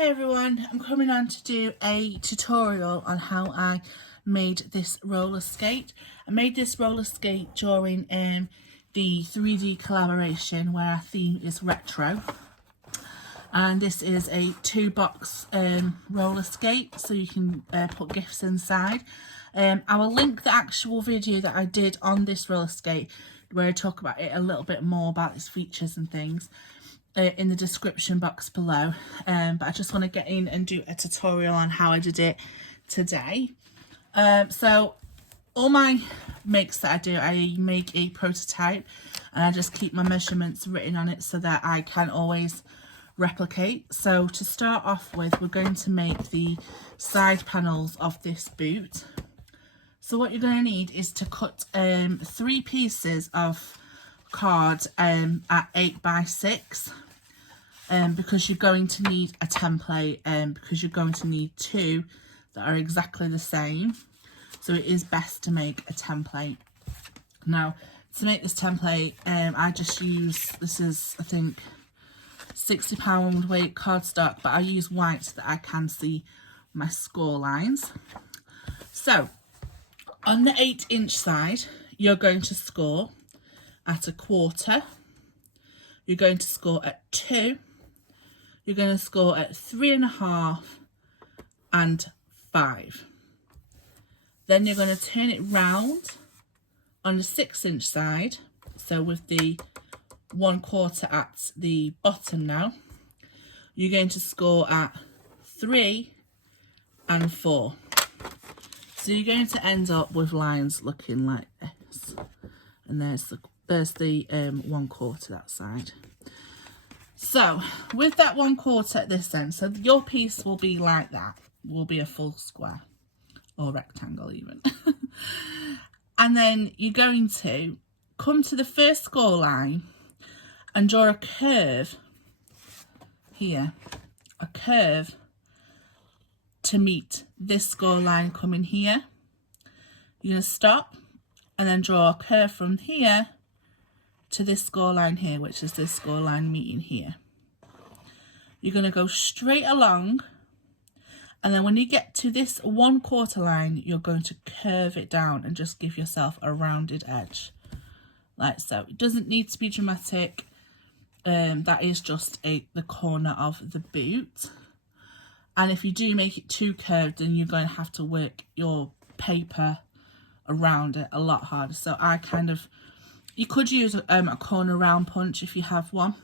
Hi everyone, I'm coming on to do a tutorial on how I made this roller skate. I made this roller skate during the 3D collaboration where our theme is retro. And this is a 2-box roller skate, so you can put gifts inside. I will link the actual video that I did on this roller skate where I talk about it a little bit more about its features and things in the description box below, but I just want to get in and do a tutorial on how I did it today. So all my makes that I do, I make a prototype and I just keep my measurements written on it so that I can always replicate. So to start off with, we're going to make the side panels of this boot. So what you're going to need is to cut 3 pieces of card at 8 by 6, because you're going to need a template, because you're going to need 2 that are exactly the same. So it is best to make a template. Now to make this template, I just use, this is I think £60 weight cardstock, but I use white so that I can see my score lines. So on the 8-inch side, you're going to score at 1/4, you're going to score at 2, you're going to score at 3.5 and 5. Then you're going to turn it round on the 6-inch side, so with the 1/4 at the bottom now, you're going to score at 3 and 4. So you're going to end up with lines looking like this, and there's the 1/4 that side. So with that 1/4 at this end, so your piece will be like that, will be a full square or rectangle even. And then you're going to come to the first score line and draw a curve here, a curve to meet this score line coming here. You're going to stop and then draw a curve from here to this score line here, which is this score line meeting here. You're going to go straight along, and then when you get to this 1/4 line, you're going to curve it down and just give yourself a rounded edge like so. It doesn't need to be dramatic. That is just the corner of the boot. And if you do make it too curved, then you're going to have to work your paper around it a lot harder. So I kind of, you could use a corner round punch if you have one,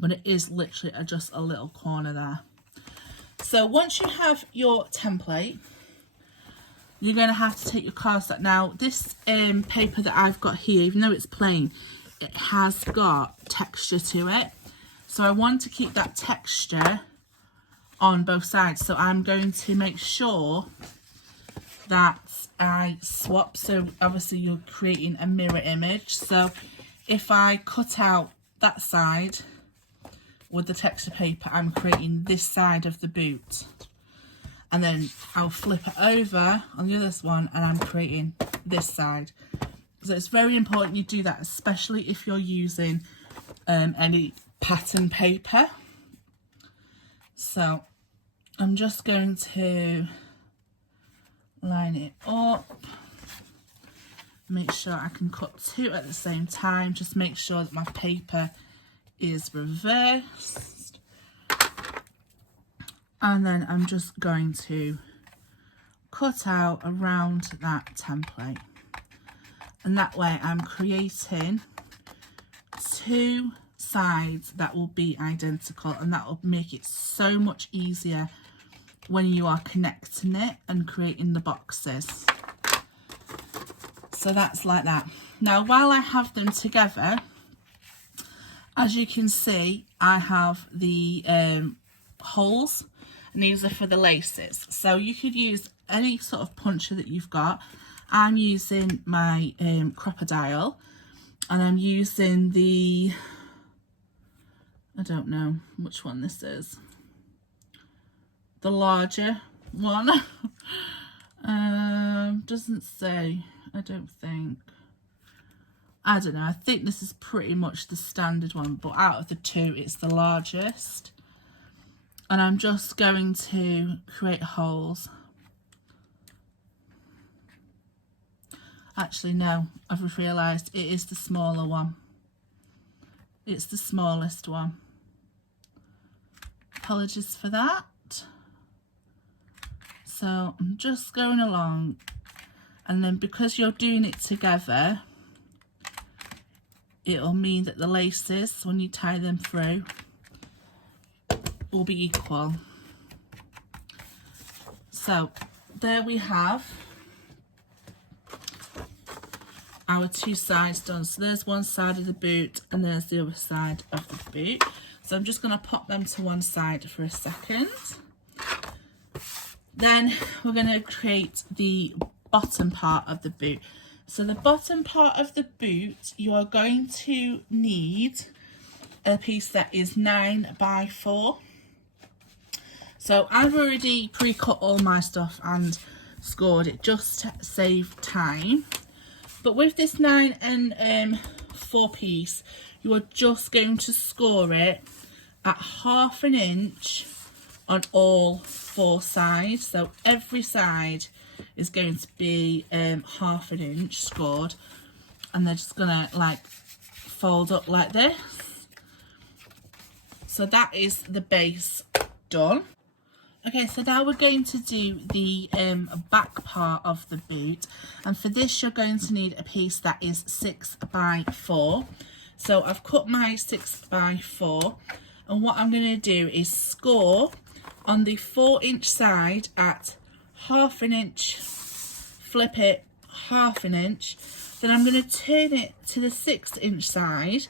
but it is literally just a little corner there. So once you have your template, you're going to have to take your cardstock. Now this paper that I've got here, even though it's plain, it has got texture to it. So I want to keep that texture on both sides. So I'm going to make sure that I swap. So obviously you're creating a mirror image. So if I cut out that side with the texture paper, I'm creating this side of the boot, and then I'll flip it over on the other one and I'm creating this side. So it's very important you do that, especially if you're using any pattern paper. So I'm just going to line it up, make sure I can cut 2 at the same time, just make sure that my paper is reversed, and then I'm just going to cut out around that template, and that way I'm creating 2 sides that will be identical, and that will make it so much easier when you are connecting it and creating the boxes. So that's like that. Now while I have them together, as you can see, I have the holes, and these are for the laces. So you could use any sort of puncher that you've got. I'm using my crocodile, and I'm using the, I don't know which one this is, the larger one. Doesn't say, I don't think. I don't know, I think this is pretty much the standard one, but out of the 2 it's the largest. and I'm just going to create holes. Actually no, I've realised it is the smaller one. It's the smallest one. Apologies for that. So I'm just going along, and then because you're doing it together, it'll mean that the laces, when you tie them through, will be equal. So there we have our two sides done. So there's one side of the boot and there's the other side of the boot. So I'm just going to pop them to one side for a second. Then we're going to create the bottom part of the boot. So the bottom part of the boot, you are going to need a piece that is 9 by 4. So I've already pre-cut all my stuff and scored it just to save time. But with this 9 and 4 piece, you are just going to score it at 1/2 inch on all 4 sides. So every side is going to be 1/2 inch scored, and they're just gonna like fold up like this. So that is the base done. Okay, so now we're going to do the back part of the boot, and for this you're going to need a piece that is 6 by 4. So I've cut my 6 by 4, and what I'm going to do is score on the 4-inch side at 1/2 inch, flip it 1/2 inch, then I'm going to turn it to the 6-inch side,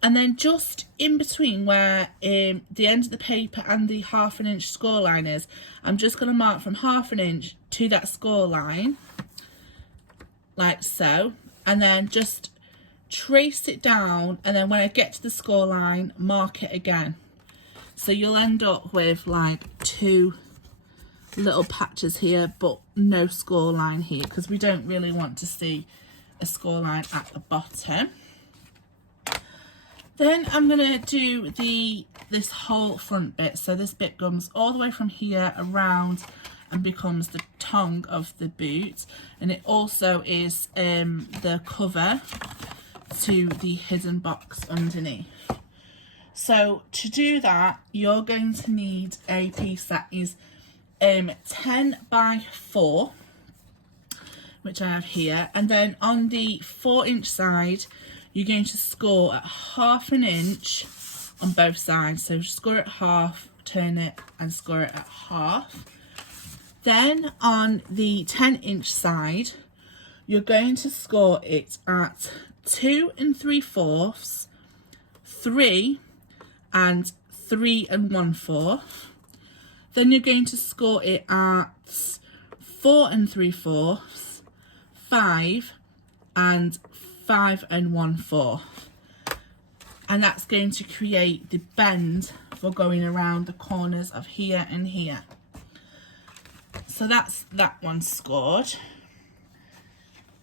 and then just in between where the end of the paper and the 1/2 inch score line is, I'm just going to mark from 1/2 inch to that score line, like so, and then just trace it down, and then when I get to the score line, mark it again. So you'll end up with like 2 little patches here, but no score line here, because we don't really want to see a score line at the bottom. Then I'm going to do this whole front bit. So this bit comes all the way from here around and becomes the tongue of the boot, and it also is the cover to the hidden box underneath. So to do that, you're going to need a piece that is 10 by 4, which I have here, and then on the 4-inch side you're going to score at 1/2 inch on both sides. So score it 1/2, turn it and score it at 1/2. Then on the 10-inch side you're going to score it at 2 3/4, 3 and 3 1/4. Then you're going to score it at 4 3/4, 5 and 5 1/4, and that's going to create the bend for going around the corners of here and here. So that's that one scored.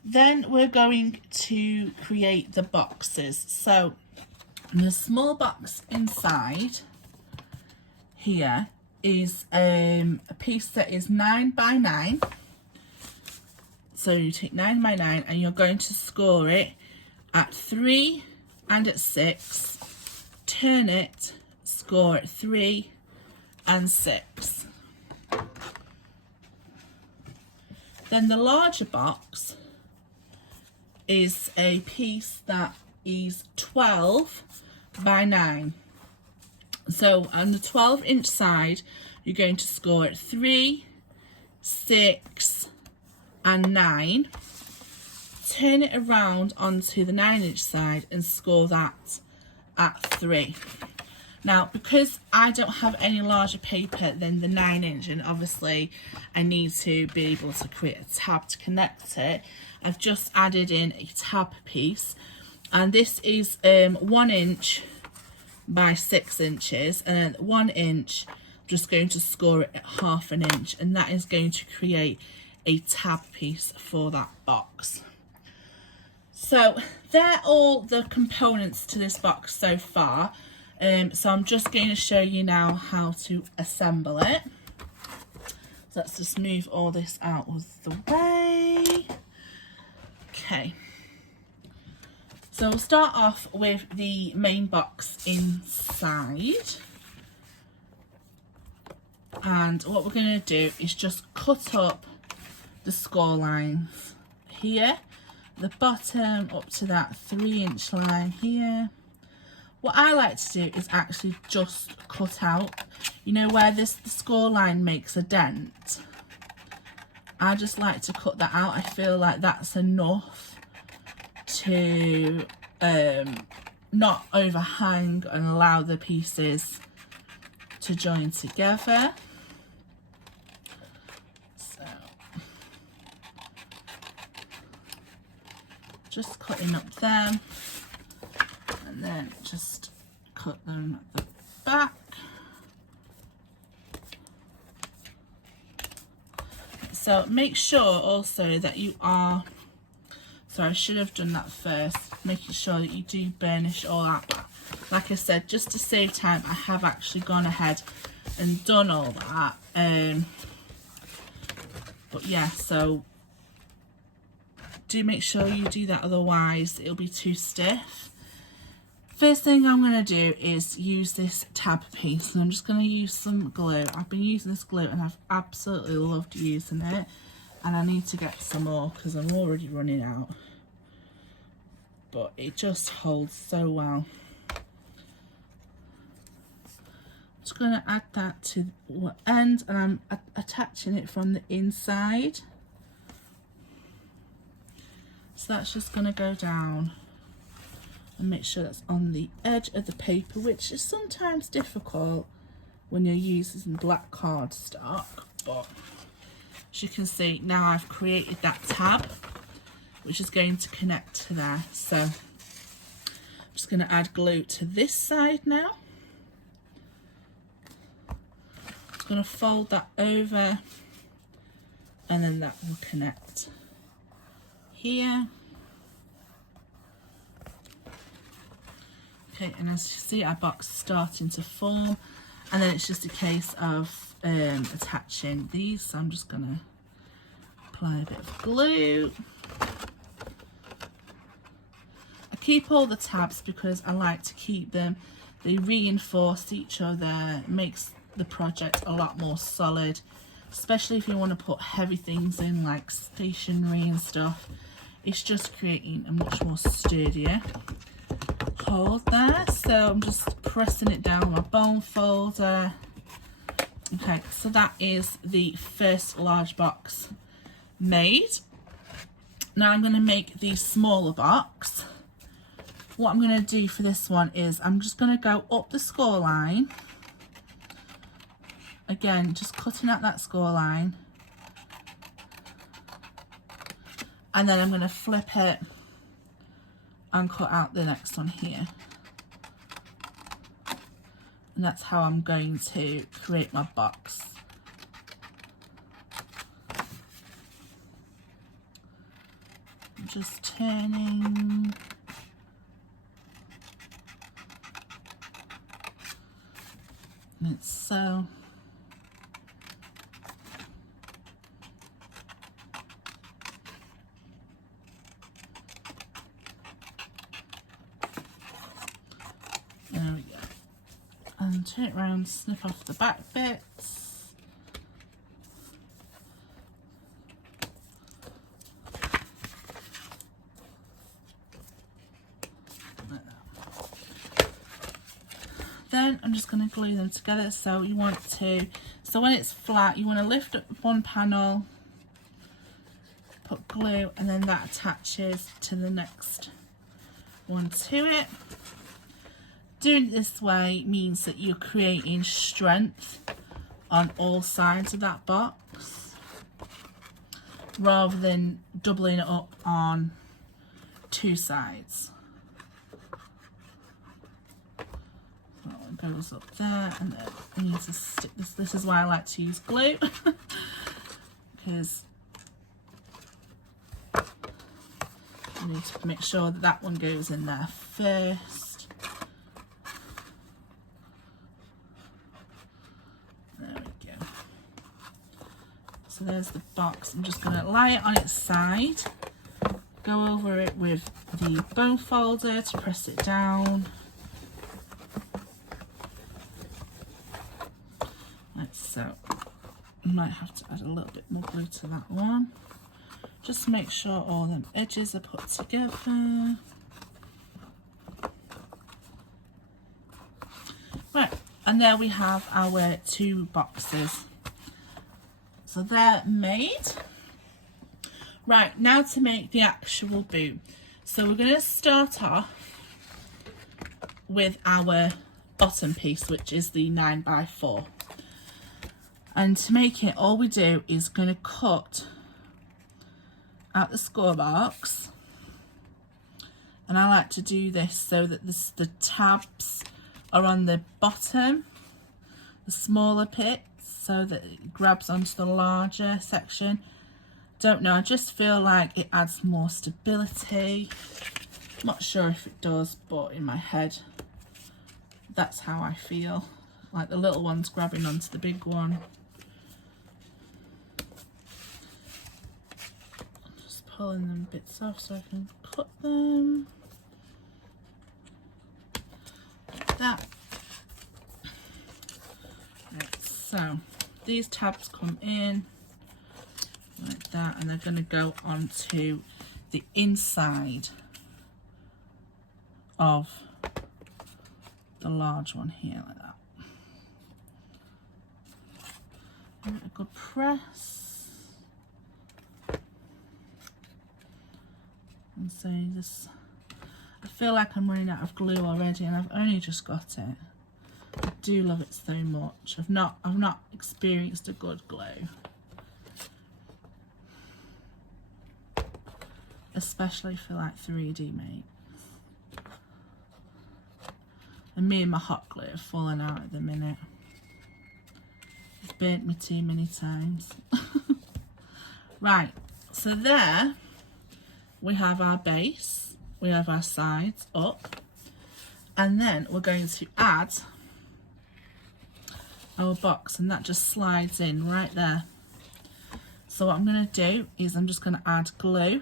Then we're going to create the boxes. So the small box inside here is a piece that is 9 by 9. So you take 9 by 9 and you're going to score it at 3 and at 6, turn it, score at 3 and 6. Then the larger box is a piece that is 12 by 9. So on the 12-inch side, you're going to score at 3, 6 and 9. Turn it around onto the 9-inch side and score that at 3. Now, because I don't have any larger paper than the 9-inch, and obviously I need to be able to create a tab to connect it, I've just added in a tab piece, and this is 1 inch by 6 inches, and then 1 inch, I'm just going to score it at 1/2 inch, and that is going to create a tab piece for that box. So they're all the components to this box so far. So I'm just going to show you now how to assemble it. So let's just move all this out of the way. Okay. So we'll start off with the main box inside. And what we're going to do is just cut up the score lines here, the bottom up to that 3-inch line here. What I like to do is actually just cut out, you know, where the score line makes a dent. I just like to cut that out. I feel like that's enough to not overhang and allow the pieces to join together. So just cutting up them. And then just cut them at the back. So make sure also that you are, sorry, I should have done that first, making sure that you do burnish all that. Like I said, just to save time, I have actually gone ahead and done all that. But yeah, so do make sure you do that, otherwise it'll be too stiff. First thing I'm going to do is use this tab piece, and I'm just going to use some glue. I've been using this glue and I've absolutely loved using it, and I need to get some more because I'm already running out, but it just holds so well. I'm just going to add that to the end, and I'm attaching it from the inside, so that's just going to go down. And make sure that's on the edge of the paper, which is sometimes difficult when you're using black cardstock. But as you can see, now I've created that tab, which is going to connect to there. So I'm just going to add glue to this side now. I'm going to fold that over, and then that will connect here. Okay, and as you see, our box is starting to form, and then it's just a case of attaching these. So I'm just going to apply a bit of glue. I keep all the tabs because I like to keep them. They reinforce each other, it makes the project a lot more solid, especially if you want to put heavy things in like stationery and stuff. It's just creating a much more sturdier hold there. So I'm just pressing it down with my bone folder. Okay, so that is the first large box made. Now I'm going to make the smaller box. What I'm going to do for this one is I'm just going to go up the score line. Again, just cutting out that score line. And then I'm going to flip it and cut out the next one here. And that's how I'm going to create my box. I'm just turning. And it's so. There we go. And turn it around, snip off the back bits. Like that. Then I'm just going to glue them together. So you want to, so when it's flat, you want to lift up one panel, put glue, and then that attaches to the next one to it. Doing it this way means that you're creating strength on all sides of that box rather than doubling it up on two sides. So it goes up there, and then I need to stick this. This is why I like to use glue because you need to make sure that that one goes in there first. So there's the box. I'm just going to lie it on its side, go over it with the bone folder to press it down. Like so. I might have to add a little bit more glue to that one. Just make sure all them edges are put together. Right, and there we have our 2 boxes. So they're made. Right, now to make the actual boot. So we're going to start off with our bottom piece, which is the 9x4. And to make it, all we do is going to cut out the score marks. And I like to do this so that the tabs are on the bottom, the smaller bits, so that it grabs onto the larger section. Don't know, I just feel like it adds more stability. Not sure if it does, but in my head, that's how I feel. Like the little one's grabbing onto the big one. I'm just pulling them bits off so I can cut them. Like that. Right, so these tabs come in like that, and they're going to go onto the inside of the large one here, like that. Give it a good press. And so this, I feel like I'm running out of glue already, and I've only just got it. I do love it so much. I've not experienced a good glue. Especially for like 3D makes. And me and my hot glue have fallen out at the minute. It's burnt me too many times. Right, so there we have our base, we have our sides up, and then we're going to add our box, and that just slides in right there. So what I'm going to do is I'm just going to add glue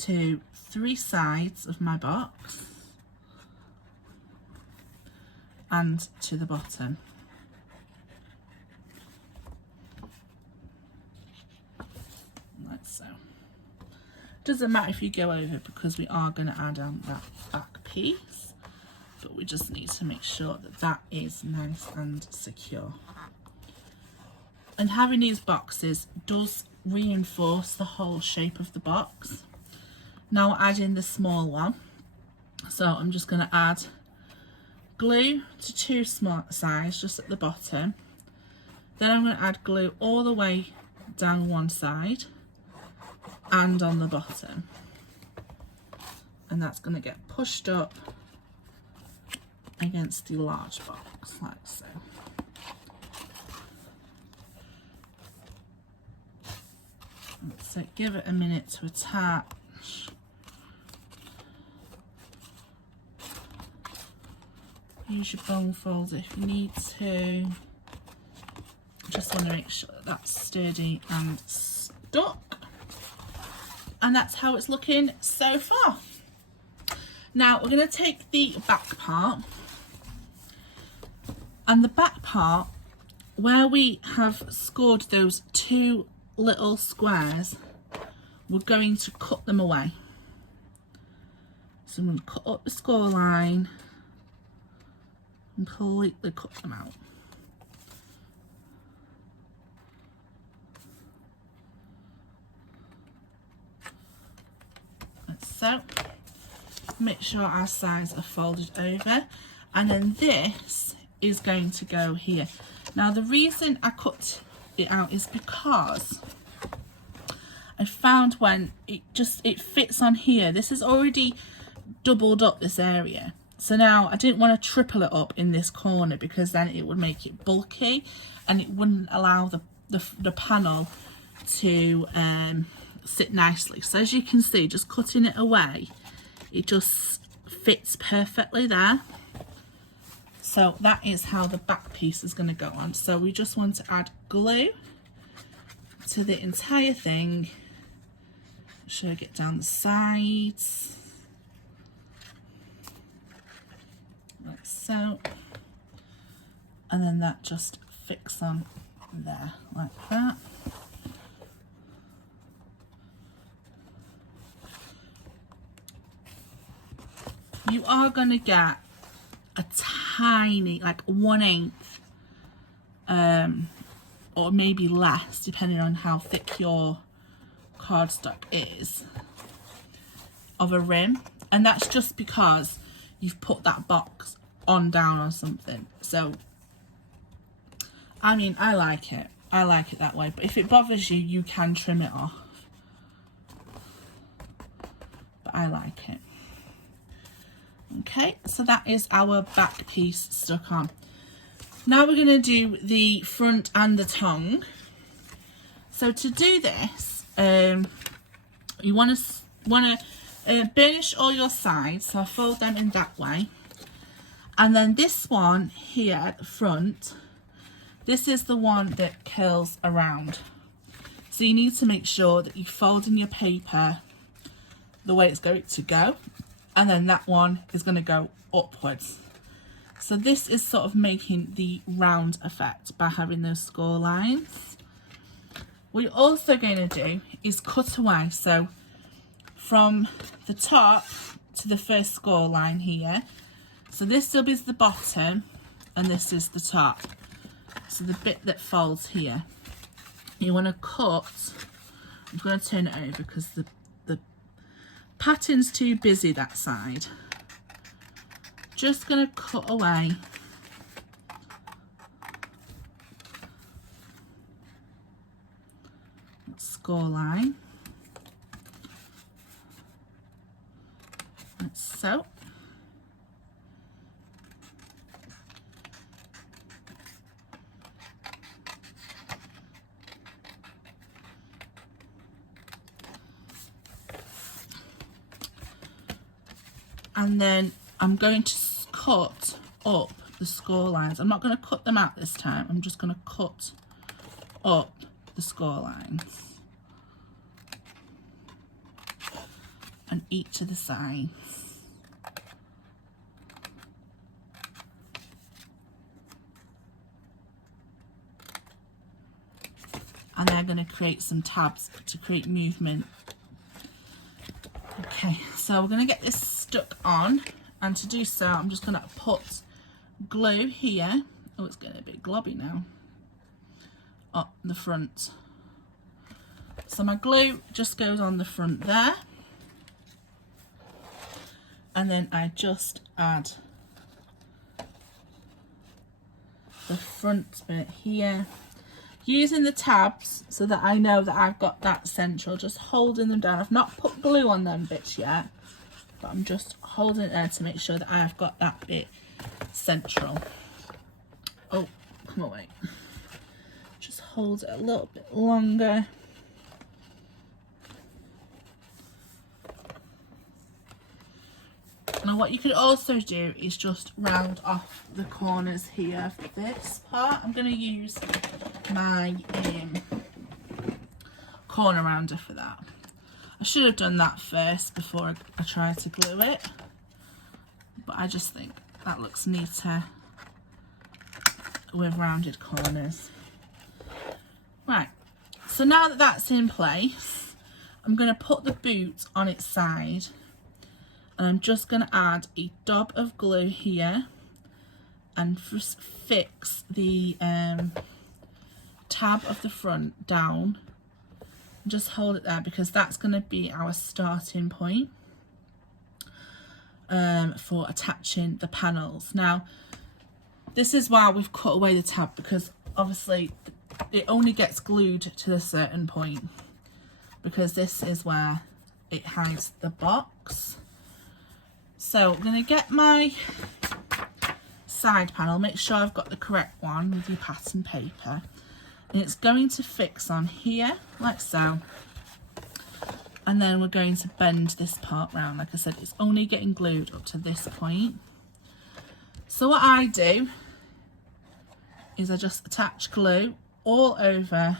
to 3 sides of my box and to the bottom. Like so. Doesn't matter if you go over, because we are going to add on that back piece, but we just need to make sure that that is nice and secure. And having these boxes does reinforce the whole shape of the box. Now add in the small one, so I'm just going to add glue to 2 small sides just at the bottom. Then I'm going to add glue all the way down one side and on the bottom, and that's going to get pushed up against the large box like so. So give it a minute to attach. Use your bone folder if you need to. Just want to make sure that that's sturdy and stuck. And that's how it's looking so far. Now we're going to take the back part. And the back part, where we have scored those 2 little squares, we're going to cut them away. So I'm going to cut up the score line and completely cut them out. Like so. Make sure our sides are folded over, and then this is going to go here. Now the reason I cut it out is because I found when it fits on here, this is already doubled up this area. So now I didn't want to triple it up in this corner, because then it would make it bulky and it wouldn't allow the panel to sit nicely. So as you can see, just cutting it away, it just fits perfectly there. So that is how the back piece is going to go on. So we just want to add glue to the entire thing. Should I get down the sides like so, and then that just fix on there like that. You are going to get a tiny, like 1/8 or maybe less depending on how thick your cardstock is, of a rim, and that's just because you've put that box on down or something. So I mean, I like it that way, but if it bothers you, you can trim it off, but I like it. Okay, so that is our back piece stuck on. Now we're going to do the front and the tongue. So to do this, you want to burnish all your sides, so I'll fold them in that way. And then this one here at the front, this is the one that curls around. So you need to make sure that you fold in your paper the way it's going to go, and then that one is going to go upwards. So this is sort of making the round effect by having those score lines. What you're also going to do is cut away. So from the top to the first score line here, so this is the bottom and this is the top. So the bit that folds here, you want to cut. I'm going to turn it over because the pattern's too busy that side. Just going to cut away that score line like so. And then I'm going to cut up the score lines. I'm not going to cut them out this time. I'm just going to cut up the score lines on each of the sides. And they're going to create some tabs to create movement. Okay, so we're going to get this stuck on, and to do so I'm just going to put glue here. Oh, it's getting a bit globby now. Up the front. So my glue just goes on the front there, and then I just add the front bit here, using the tabs so that I know that I've got that central, just holding them down. I've not put glue on them bits yet, but I'm just holding it there to make sure that I've got that bit central. Oh, come away. Just hold it a little bit longer. Now what you could also do is just round off the corners here for this part. I'm going to use my corner rounder for that. I should have done that first before I tried to glue it, but I just think that looks neater with rounded corners. Right, so now that that's in place, I'm going to put the boot on its side, and I'm just going to add a dab of glue here and just fix the tab of the front down. Just hold it there because that's going to be our starting point for attaching the panels. Now this is why we've cut away the tab, because obviously it only gets glued to a certain point, because this is where it hides the box. So I'm going to get my side panel, make sure I've got the correct one with your pattern paper, and it's going to fix on here like so, and then we're going to bend this part round. Like I said, it's only getting glued up to this point. So what I do is I just attach glue all over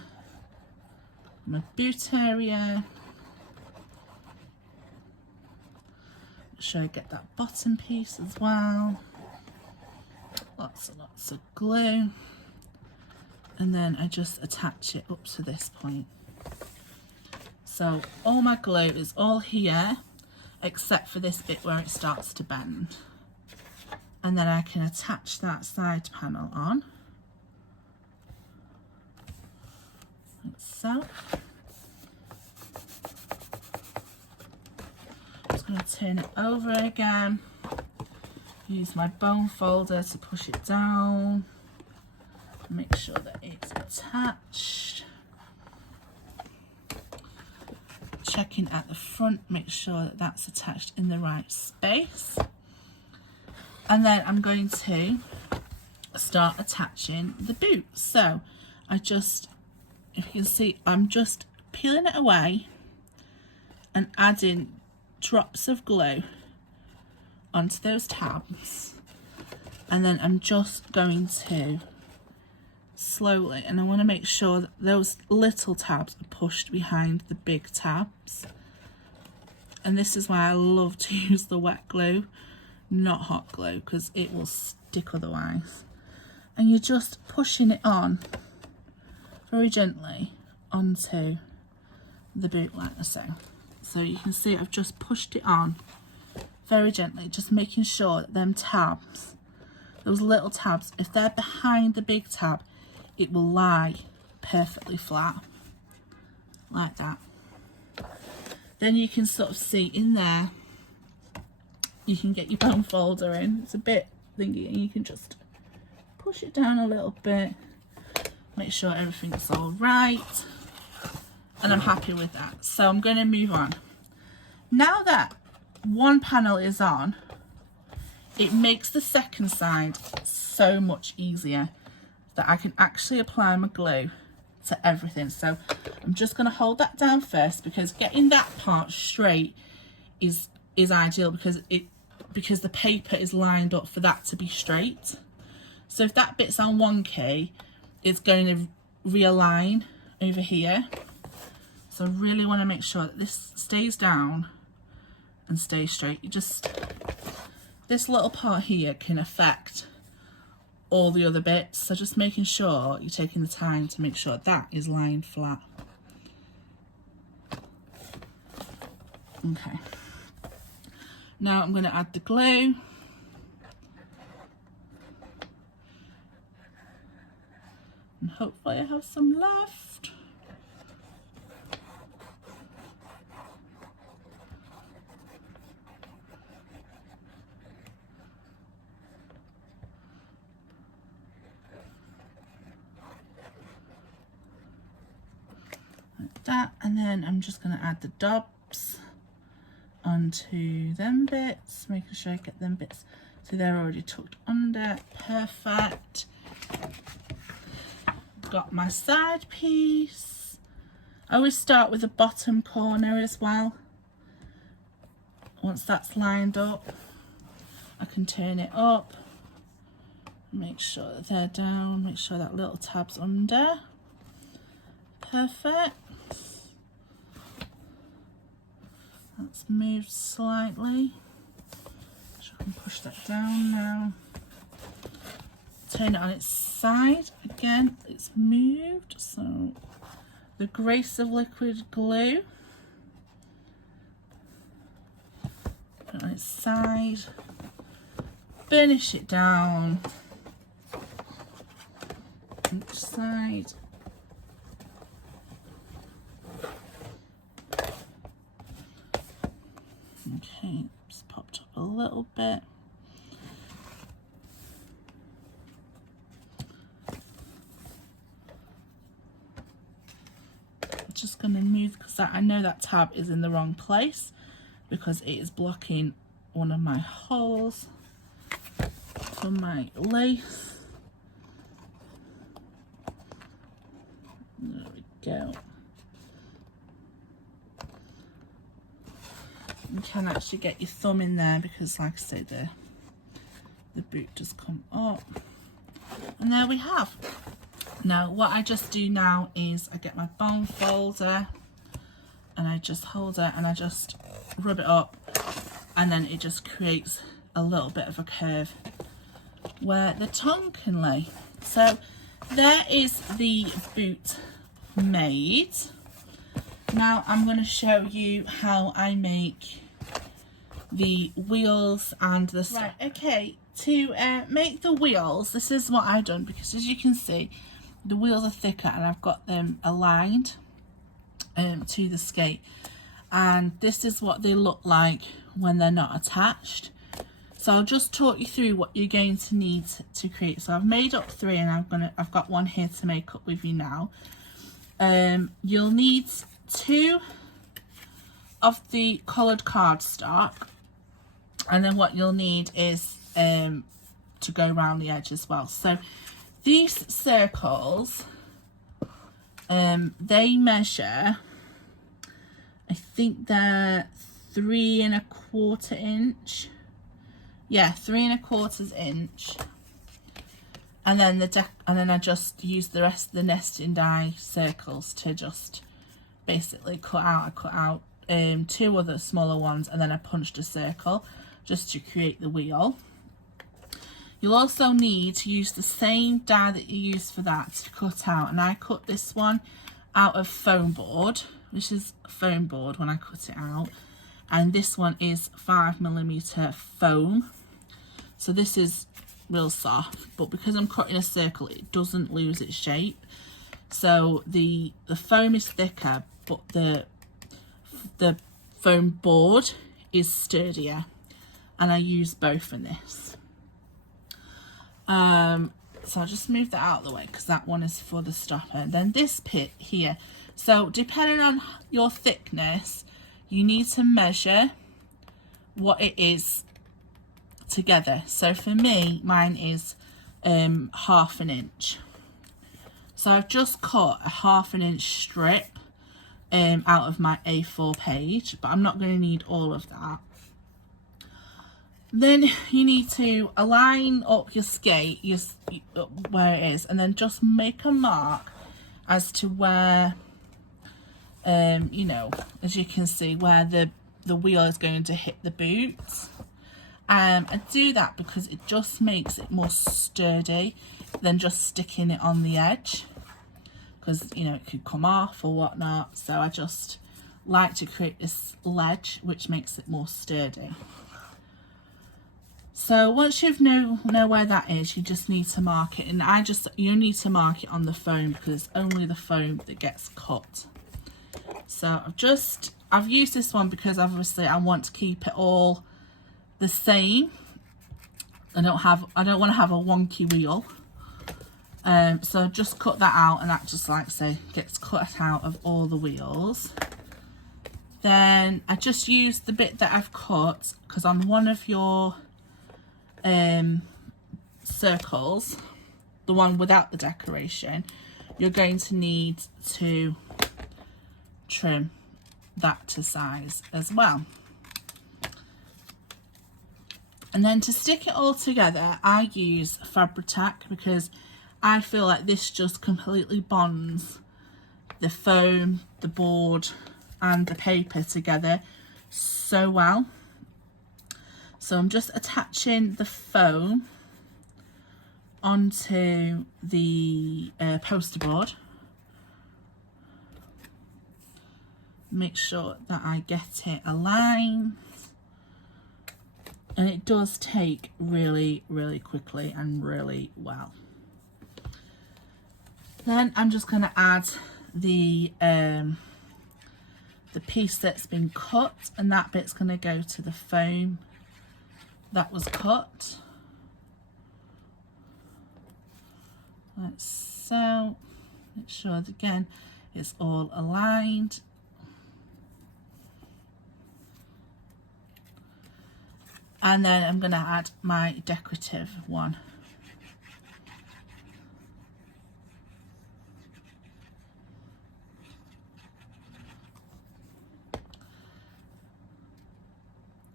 my boot area. Make sure I get that bottom piece as well. Lots and lots of glue. And then I just attach it up to this point. So all my glue is all here, except for this bit where it starts to bend. And then I can attach that side panel on. Like so. Just going to turn it over again. Use my bone folder to push it down. Make sure that it's attached. Checking at the front, make sure that that's attached in the right space. And then I'm going to start attaching the boot. So I just, if you can see, I'm just peeling it away and adding drops of glue onto those tabs. And then I'm just going to slowly, and I want to make sure that those little tabs are pushed behind the big tabs. And this is why I love to use the wet glue, not hot glue, because it will stick otherwise. And you're just pushing it on very gently onto the boot like so. So you can see I've just pushed it on very gently, just making sure that them tabs, those little tabs, if they're behind the big tab, it will lie perfectly flat like that. Then you can sort of see in there, you can get your bone folder in. It's a bit thingy, and you can just push it down a little bit, make sure everything's all right, and I'm happy with that. So I'm going to move on. Now that one panel is on, it makes the second side so much easier that I can actually apply my glue to everything. So I'm just going to hold that down first, because getting that part straight is ideal, because the paper is lined up for that to be straight. So if that bit's on wonky, it's going to realign over here. So I really want to make sure that this stays down and stays straight. This little part here can affect all the other bits, so just making sure you're taking the time to make sure that is lined flat. Okay, now I'm going to add the glue. And hopefully I have some left. That, and then I'm just going to add the dobs onto them bits, making sure I get them bits so they're already tucked under. Perfect. Got my side piece. I always start with the bottom corner as well. Once that's lined up, I can turn it up, make sure that they're down, make sure that little tab's under. Perfect. Let's move slightly, so I can push that down now. Turn it on its side. Again, it's moved, so the grace of liquid glue. Put it on its side, burnish it down, each side. Okay, just popped up a little bit. I'm just going to move, because I know that tab is in the wrong place because it is blocking one of my holes for my lace. There we go. You can actually get your thumb in there, because like I say, the boot does come up, and there we have Now what I just do now is I get my bond folder and I just hold it and I just rub it up, and then it just creates a little bit of a curve where the tongue can lay. So there is the boot made. Now I'm going to show you how I make the wheels and the stuff. Right, okay, to make the wheels, this is what I've done, because as you can see the wheels are thicker and I've got them aligned to the skate, and this is what they look like when they're not attached. So I'll just talk you through what you're going to need to create. So I've made up 3 and I've got one here to make up with you now. You'll need 2 of the coloured cardstock, and then what you'll need is to go around the edge as well. So these circles, they measure, I think they're 3 1/4 inch. Yeah, 3 1/4 inch. And then I just use the rest of the nesting die circles to just basically cut out. I cut out 2 other smaller ones, and then I punched a circle just to create the wheel. You'll also need to use the same die that you used for that to cut out, and I cut this one out of foam board, which is foam board when I cut it out, and this one is 5mm foam. So this is real soft, but because I'm cutting a circle it doesn't lose its shape. So the foam is thicker, but the foam board is sturdier, and I use both in this. So I'll just move that out of the way because that one is for the stopper. And then this bit here, so depending on your thickness you need to measure what it is together. So for me, mine is 1/2 inch. So I've just cut a 1/2 inch strip out of my A4 page, but I'm not going to need all of that. Then you need to align up your skate, where it is, and then just make a mark as to where, you know, as you can see, where the wheel is going to hit the boots. I do that because it just makes it more sturdy than just sticking it on the edge, because, you know, it could come off or whatnot. So I just like to create this ledge which makes it more sturdy. So once you know where that is, you just need to mark it, and you need to mark it on the foam because it's only the foam that gets cut. So I've used this one because obviously I want to keep it all the same. I don't want to have a wonky wheel. So just cut that out, and that just, like I say, gets cut out of all the wheels. Then I just use the bit that I've cut, because on one of your circles, the one without the decoration, you're going to need to trim that to size as well. And then to stick it all together, I use Fabri-Tac because I feel like this just completely bonds the foam, the board and the paper together so well. So I'm just attaching the foam onto the poster board. Make sure that I get it aligned. And it does take really, really quickly and really well. Then I'm just going to add the piece that's been cut, and that bit's going to go to the foam that was cut, like so. Make sure that, again, it's all aligned. And then I'm going to add my decorative one.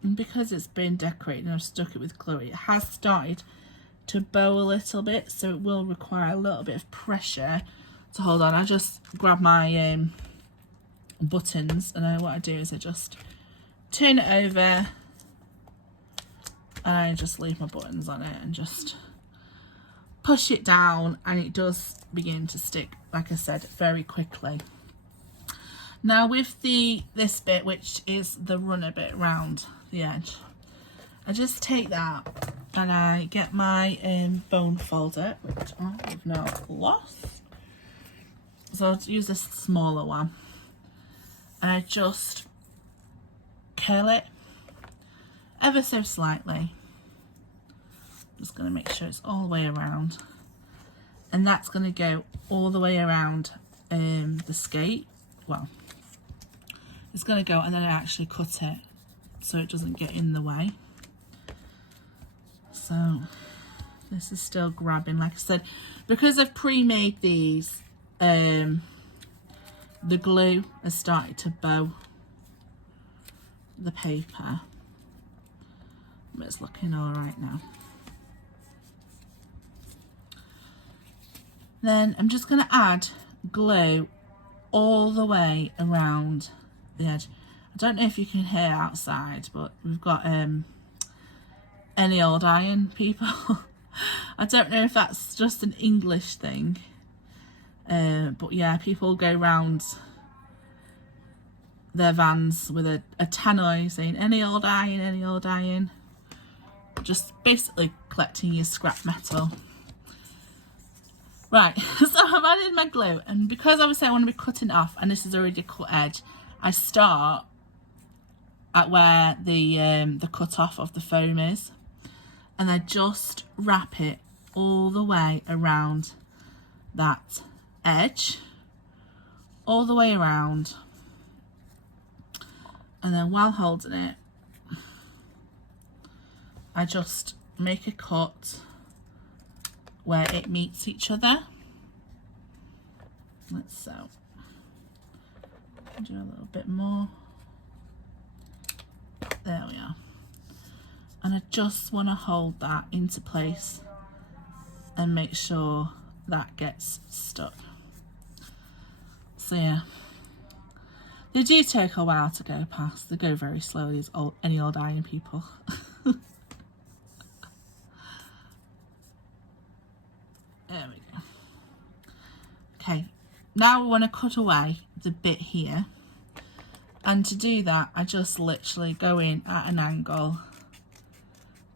And because it's been decorated and I've stuck it with glue, it has started to bow a little bit, so it will require a little bit of pressure to hold on. I just grab my buttons, and then what I do is I just turn it over and I just leave my buttons on it and just push it down, and it does begin to stick, like I said, very quickly. Now with this bit, which is the runner bit round the edge, I just take that and I get my bone folder, which I've now lost. So I'll use this smaller one, and I just curl it ever so slightly. Just going to make sure it's all the way around, and that's going to go all the way around the skate. Well, it's going to go, and then I actually cut it so it doesn't get in the way. So this is still grabbing, like I said, because I've pre-made these, the glue has started to bow the paper, but it's looking all right now. Then I'm just going to add glue all the way around the edge. I don't know if you can hear outside, but we've got any old iron people. I don't know if that's just an English thing, but yeah, people go round their vans with a tannoy saying any old iron, any old iron, just basically collecting your scrap metal. Right, so I've added my glue, and because obviously I want to be cutting off, and this is already a cut edge, I start at where the cut off of the foam is, and I just wrap it all the way around that edge, all the way around, and then while holding it, I just make a cut where it meets each other. Let's do a little bit more. There we are. And I just want to hold that into place and make sure that gets stuck. So yeah, they do take a while to go past. They go very slowly, as any old iron people. There we go. Okay, now we want to cut away the bit here, and to do that I just literally go in at an angle,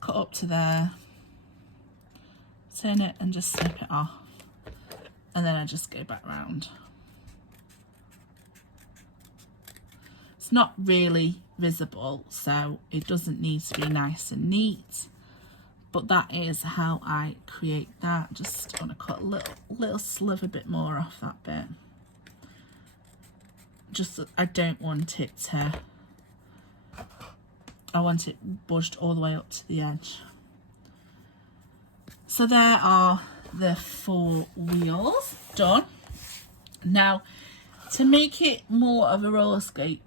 cut up to there, turn it and just snip it off, and then I just go back round. It's not really visible, so it doesn't need to be nice and neat, but that is how I create that. Just want to cut a little sliver bit more off that bit. Just that I don't want it to, I want it budged all the way up to the edge. So there are the 4 wheels done. Now, to make it more of a roller skate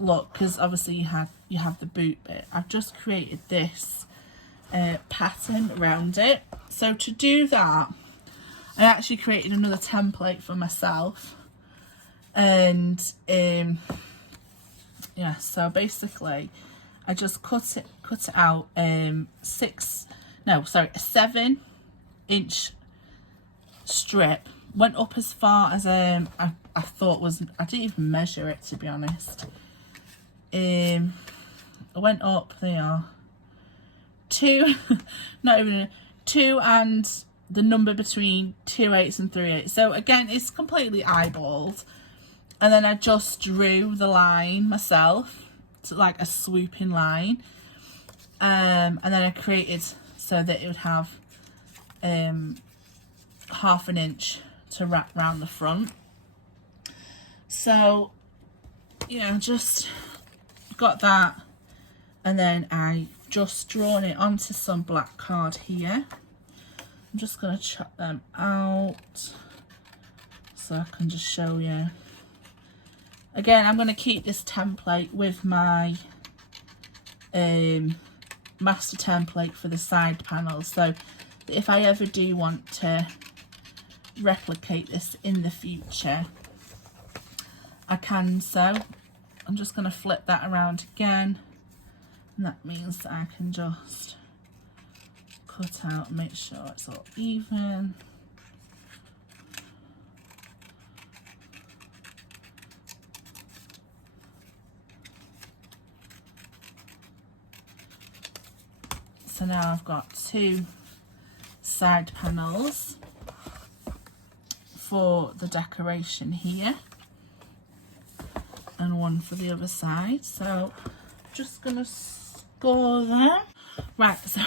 look, because obviously you have the boot bit, I've just created this pattern around it. So to do that, I actually created another template for myself, and yeah, so basically I just cut it out a 7-inch strip. Went up as far as I thought was, I didn't even measure it, to be honest. I went up, they are 2 not even 2 and the number between 2/8 and 3/8. So again, it's completely eyeballed, and then I just drew the line myself, to like a swooping line, and then I created so that it would have 1/2 inch to wrap around the front. So yeah, just got that, and then I just drawn it onto some black card here. I'm just going to chop them out so I can just show you. Again, I'm going to keep this template with my master template for the side panels. So that if I ever do want to replicate this in the future, I can. So I'm just going to flip that around again, and that means that I can just cut out and make sure it's all even. So now I've got 2 side panels for the decoration here and 1 for the other side. So just gonna score them. Right, so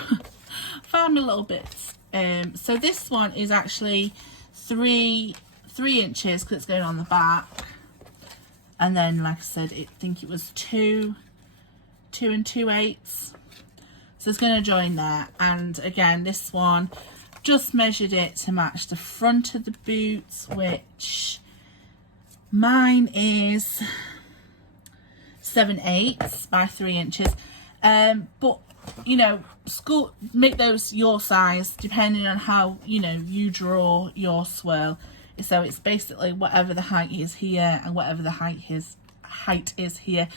found my little bits. So this one is actually 3 inches because it's going on the back, and then like I said, I think it was 2 2/8. So it's going to join there. And again, this one, just measured it to match the front of the boots, which mine is 7/8 by 3 inches. But you know, make those your size depending on how, you know, you draw your swirl. So it's basically whatever the height is here and whatever the height is here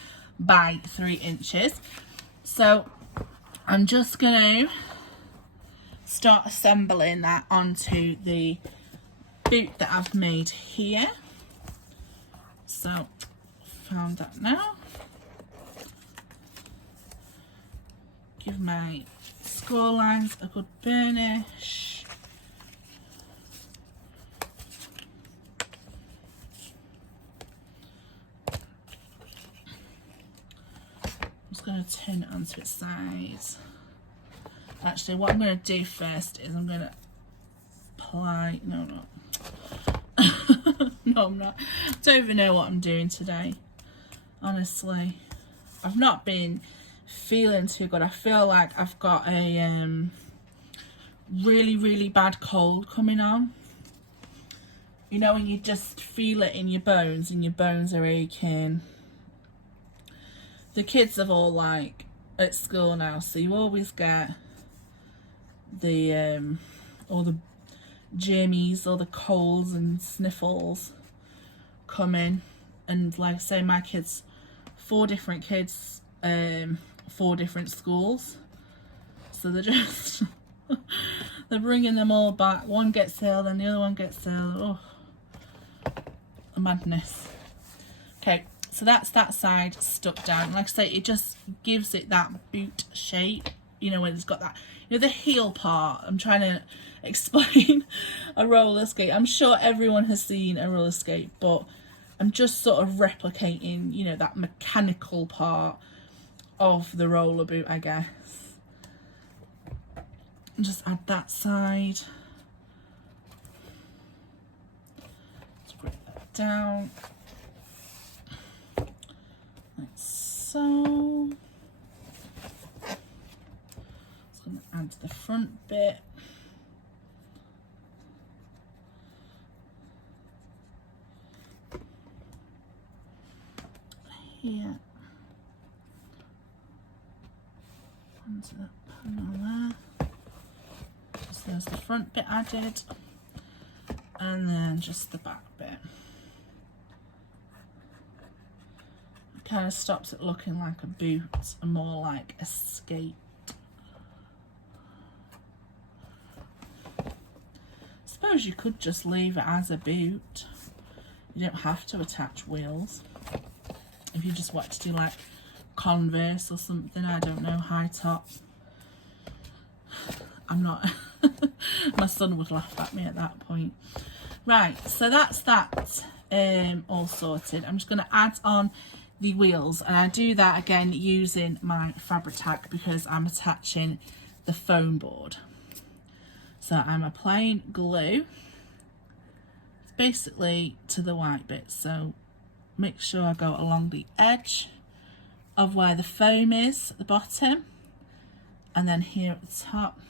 by 3 inches. So I'm just going to start assembling that onto the boot that I've made here. So found that now. Give my score lines a good burnish. I'm just going to turn it onto its sides. Actually, what I'm going to do first is I'm going to apply, no, I'm not. I don't even know what I'm doing today, honestly. I've not been feeling too good. I feel like I've got a really bad cold coming on. You know, when you just feel it in your bones and your bones are aching. The kids are all like at school now, so you always get the all the jammies or the colds and sniffles coming. And like I say, my kids, 4 different kids, 4 different schools, so they're just they're bringing them all back. One gets ill, then the other one gets ill. Oh, a madness. Okay, so that's that side stuck down. Like I say, it just gives it that boot shape, you know, when it's got that, you know, the heel part. I'm trying to explain a roller skate. I'm sure everyone has seen a roller skate, but I'm just sort of replicating, you know, that mechanical part of the roller boot, I guess. And just add that side. Just break that down. Like so. Just going to add the front bit. Here. Onto that panel there. So there's the front bit added, and then just the back bit. It kind of stops it looking like a boot and more like a skate. I suppose you could just leave it as a boot. You don't have to attach wheels. If you just want to do like Converse or something, I don't know, high top. I'm not. My son would laugh at me at that point. Right, so that's that all sorted. I'm just going to add on the wheels, and I do that again using my fabric tack because I'm attaching the foam board. So I'm applying glue. It's basically to the white bit, so make sure I go along the edge of where the foam is at the bottom, and then here at the top.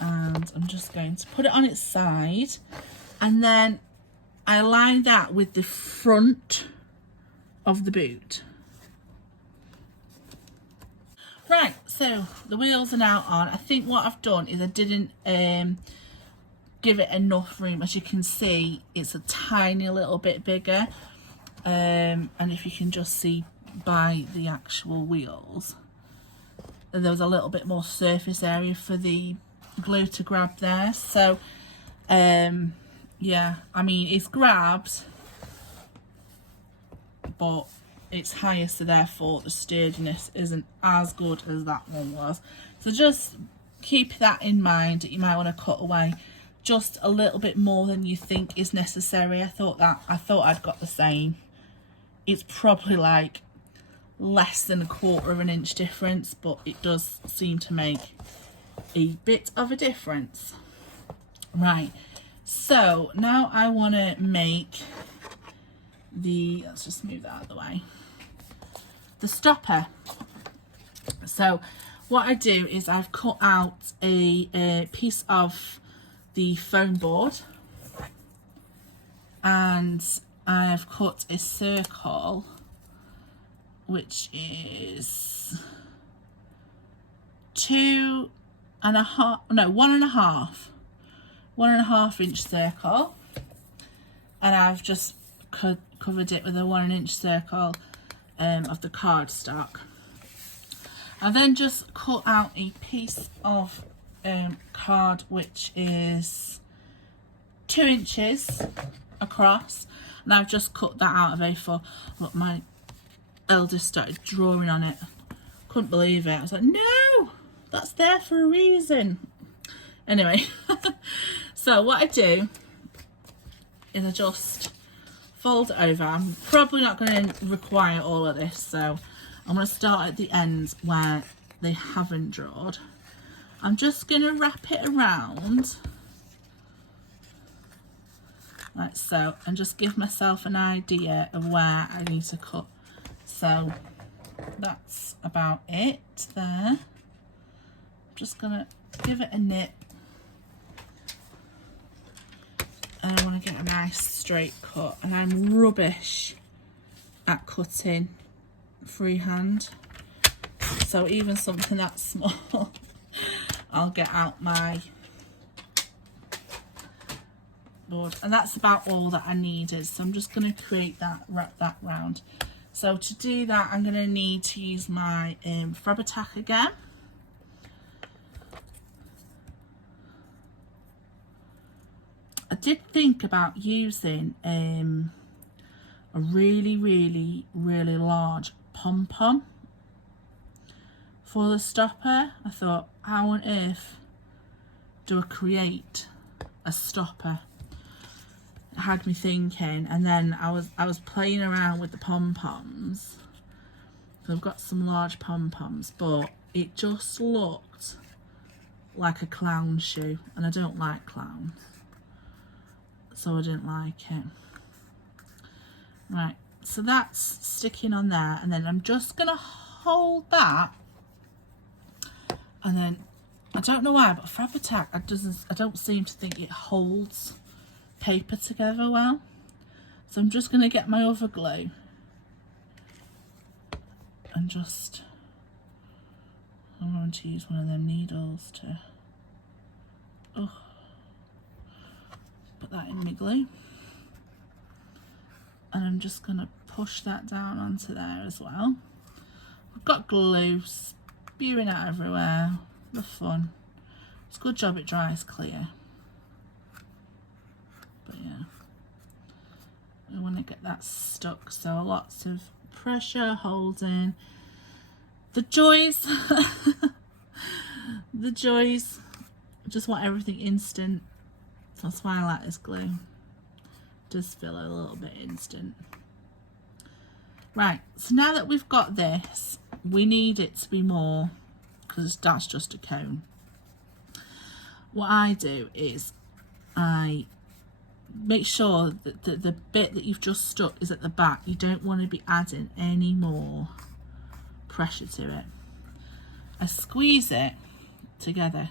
And I'm just going to put it on its side, and then I align that with the front of the boot. Right, so the wheels are now on. I think what I've done is I didn't give it enough room. As you can see, it's a tiny little bit bigger, and if you can just see by the actual wheels, there was a little bit more surface area for the glue to grab there. So yeah, I mean, it's grabbed, but it's higher, so therefore the sturdiness isn't as good as that one was. So just keep that in mind, that you might want to cut away just a little bit more than you think is necessary. I thought I'd got the same. It's probably like less than 1/4 of an inch difference, but it does seem to make a bit of a difference. Right, so now I want to make let's just move that out of the way, the stopper. So what I do is I've cut out a piece of the foam board, and I've cut a circle which is 1.5 inch circle, and I've just covered it with a 1 inch circle of the cardstock. I then just cut out a piece of card which is 2 inches across, and I've just cut that out of A4. Look, my eldest started drawing on it. Couldn't believe it. I was like, no, that's there for a reason. Anyway, so what I do is I just fold it over. I'm probably not going to require all of this, so I'm going to start at the ends where they haven't drawn. I'm just going to wrap it around like so, and just give myself an idea of where I need to cut. So that's about it there. I'm just going to give it a nip, and I want to get a nice straight cut, and I'm rubbish at cutting freehand, so even something that small I'll get out my board, and that's about all that I needed. So I'm just going to create that, wrap that round. So to do that, I'm going to need to use my Fab-O-Tac again. I did think about using a really large pom-pom for the stopper. I thought, how on earth do I create a stopper? It had me thinking, and then I was playing around with the pom-poms. I've got some large pom-poms, but it just looked like a clown shoe, and I don't like clowns, so I didn't like it. Right, so that's sticking on there, and then I'm just gonna hold that, and then I don't know why, but Fab-O-Tac, I don't seem to think it holds paper together well. So I'm just gonna get my other glue and just, I'm going to use one of them needles to put that in my glue, and I'm just gonna push that down onto there as well. We've got glue spewing out everywhere. The fun. It's a good job it dries clear. But yeah, we want to get that stuck, so lots of pressure holding. The joys, the joys. Just want everything instant. That's why I like this glue. Does feel a little bit instant. Right, so now that we've got this, we need it to be more, because that's just a cone. What I do is I make sure that the bit that you've just stuck is at the back. You don't want to be adding any more pressure to it. I squeeze it together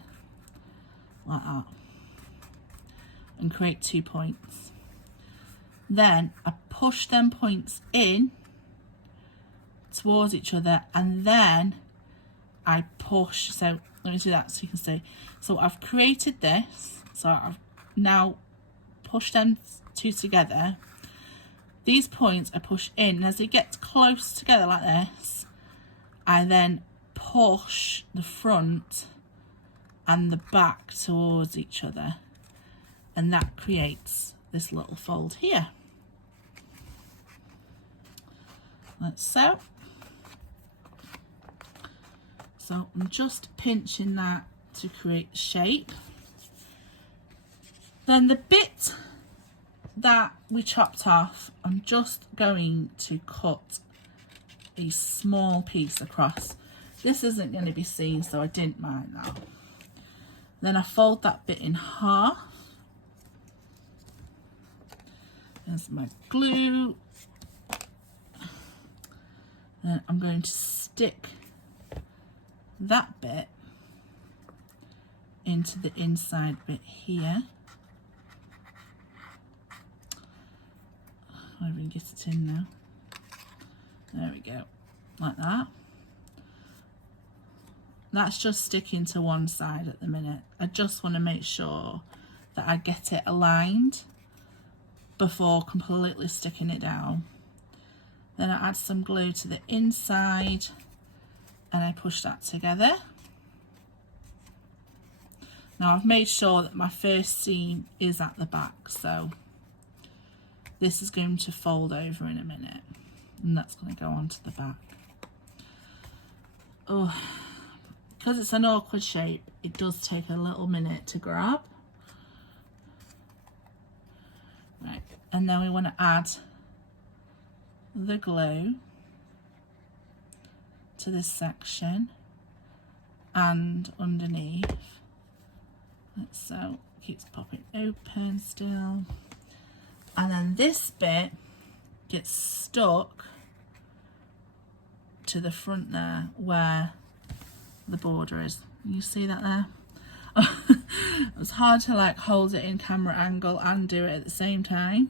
like that and create 2 points. Then I push them points in towards each other, and then I push. So let me do that so you can see. So I've created this, so I've now pushed them two together. These points I push in, and as it gets close together like this, I then push the front and the back towards each other, and that creates this little fold here, like so. So I'm just pinching that to create shape. Then the bit that we chopped off, I'm just going to cut a small piece across. This isn't going to be seen, so I didn't mind that. Then I fold that bit in half. There's my glue. Then I'm going to stick that bit into the inside bit here. I'll even get it in now. There we go, like that. That's just sticking to one side at the minute. I just want to make sure that I get it aligned before completely sticking it down. Then I add some glue to the inside and I push that together. Now I've made sure that my first seam is at the back, so this is going to fold over in a minute, and that's going to go onto the back. Oh, because it's an awkward shape, it does take a little minute to grab. Right, and then we want to add the glue to this section and underneath, like so. Keeps popping open still. And then this bit gets stuck to the front there where the border is. You see that there? It was hard to like hold it in camera angle and do it at the same time.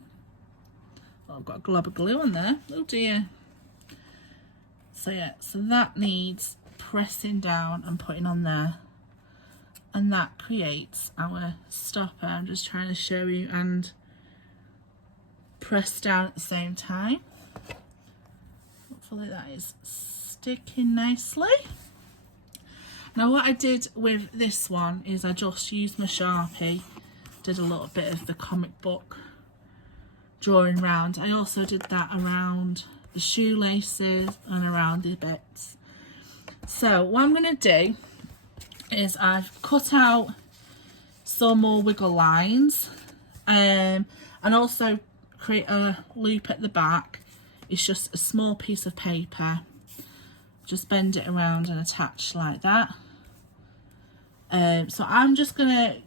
Oh, I've got a glob of glue on there. Oh dear. So yeah, so that needs pressing down and putting on there. And that creates our stopper. I'm just trying to show you, and press down at the same time. Hopefully that is sticking nicely. Now what I did with this one is I just used my Sharpie, did a little bit of the comic book drawing round. I also did that around the shoelaces and around the bits. So what I'm going to do is I've cut out some more wiggle lines and also create a loop at the back. It's just a small piece of paper, just bend it around and attach like that. So I'm just gonna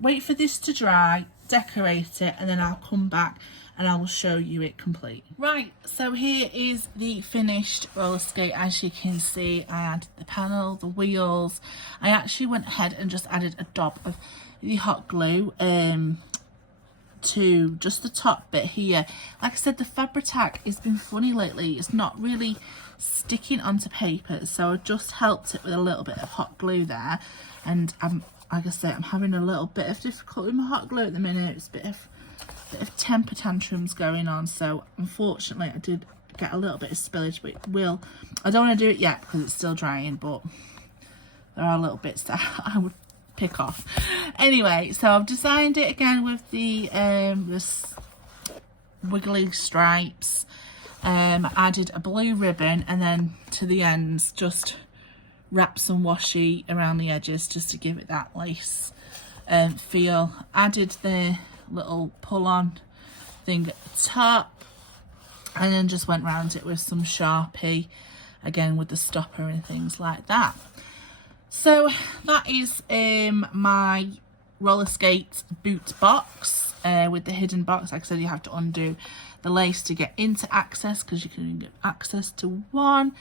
wait for this to dry, decorate it, and then I'll come back and I will show you it complete. Right, so here is the finished roller skate. As you can see, I added the panel, the wheels. I actually went ahead and just added a dab of the hot glue to just the top bit here. Like I said, the Fabri-Tac has been funny lately. It's not really sticking onto paper, so I just helped it with a little bit of hot glue there. And like I said, I'm having a little bit of difficulty with my hot glue at the minute. It's a bit of temper tantrums going on, so unfortunately I did get a little bit of spillage, but I don't want to do it yet because it's still drying, but there are little bits that I would pick off. Anyway, so I've designed it again with the this wiggly stripes. Added a blue ribbon, and then to the ends just wrap some washi around the edges just to give it that lace feel. Added the little pull-on thing at the top, and then just went round it with some Sharpie, again with the stopper and things like that. So that is my roller skate boot box with the hidden box. Like I said, you have to undo the lace to get into access, because you can only get access to one.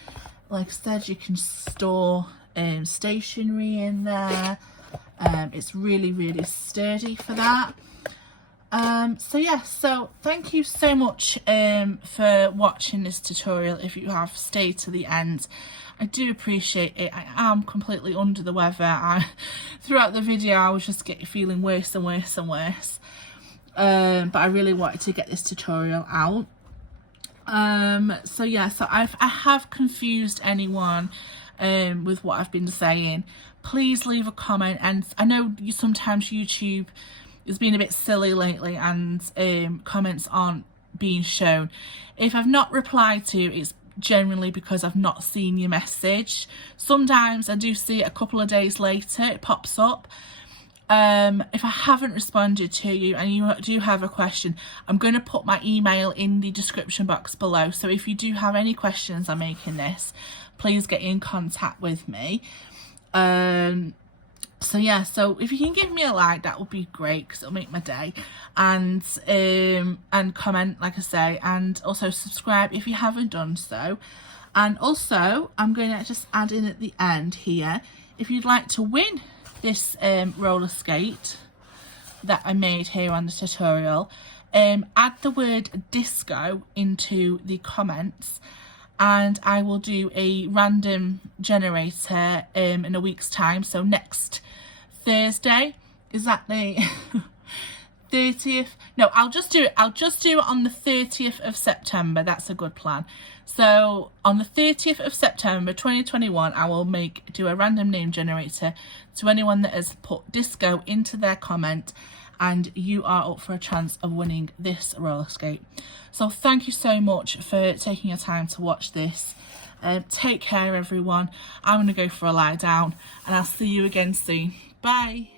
Like I said, you can store stationery in there. It's really sturdy for that. So yeah, so thank you so much for watching this tutorial. If you have stayed to the end, I do appreciate it. I am completely under the weather. Throughout the video I was just feeling worse and worse and worse. But I really wanted to get this tutorial out. So yeah, so I have confused anyone with what I've been saying. Please leave a comment, and I know sometimes YouTube is being a bit silly lately and comments aren't being shown. If I've not replied to, it's generally because I've not seen your message. Sometimes I do see it a couple of days later, it pops up. If I haven't responded to you and you do have a question, I'm going to put my email in the description box below, so if you do have any questions on making this, please get in contact with me. So yeah, so if you can give me a like, that would be great because it'll make my day, and comment, like I say, and also subscribe if you haven't done so. And also I'm going to just add in at the end here, if you'd like to win this roller skate that I made here on the tutorial, add the word disco into the comments, and I will do a random generator in a week's time. So next Thursday, is that the 30th? No, I'll just do it on the 30th of September. That's a good plan. So on the 30th of September 2021, I will do a random name generator to anyone that has put disco into their comment, and you are up for a chance of winning this roller skate. So thank you so much for taking your time to watch this. Take care everyone. I'm going to go for a lie down, and I'll see you again soon. Bye.